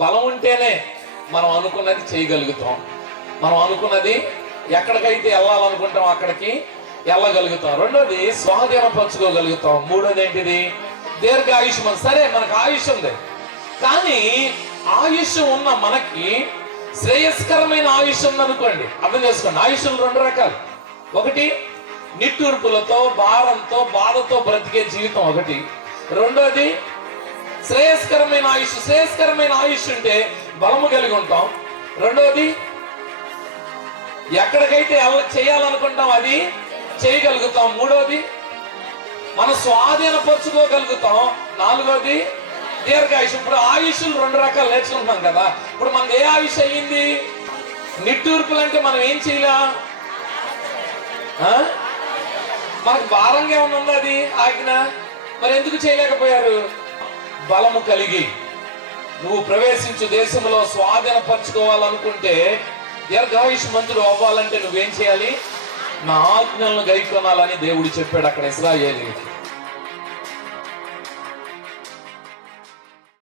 బలం ఉంటేనే మనం అనుకున్నది చేయగలుగుతాం. మనం అనుకున్నది ఎక్కడికైతే వెళ్ళాలనుకుంటాం అక్కడికి వెళ్ళగలుగుతాం. రెండోది స్వాధీనపరచుకోగలుగుతాం. మూడోది ఏంటిది? దీర్ఘాయుష్యం. సరే, మనకు ఆయుష్ ఉంది, కానీ ఆయుష్ ఉన్న మనకి శ్రేయస్కరమైన ఆయుష్ ఉందనుకోండి. అర్థం చేసుకోండి, ఆయుష్లు రెండు రకాలు. ఒకటి నిట్టూర్పులతో, భారంతో, బాధతో బ్రతికే జీవితం ఒకటి. రెండోది శ్రేయస్కరమైన ఆయుష్. శ్రేయస్కరమైన ఆయుష్ ఉంటే బలము కలిగి ఉంటాం. రెండోది ఎక్కడికైతే చేయాలనుకుంటాం అది చేయగలుగుతాం. మూడోది మనం స్వాధీనపరచుకోగలుగుతాం. నాలుగోది దీర్ఘాయుష్. ఇప్పుడు ఆయుష్లు రెండు రకాలు నేర్చుకుంటున్నాం కదా. ఇప్పుడు మనకి ఏ ఆయుష్ అయ్యింది? నిట్టూర్పులు అంటే మనం ఏం చేయలే, మనకు భారంగా ఏమన్నా ఉందా అది ఆజ్ఞ? మరి ఎందుకు చేయలేకపోయారు? బలము కలిగి నువ్వు ప్రవేశించు దేశంలో స్వాధీనపరచుకోవాలనుకుంటే, దీర్ఘాయుష్ మంత్రులు అవ్వాలంటే నువ్వేం చేయాలి? నా ఆజ్ఞలను గైకొనాలని దేవుడు చెప్పాడు అక్కడ ఇశ్రాయేలీయులకు.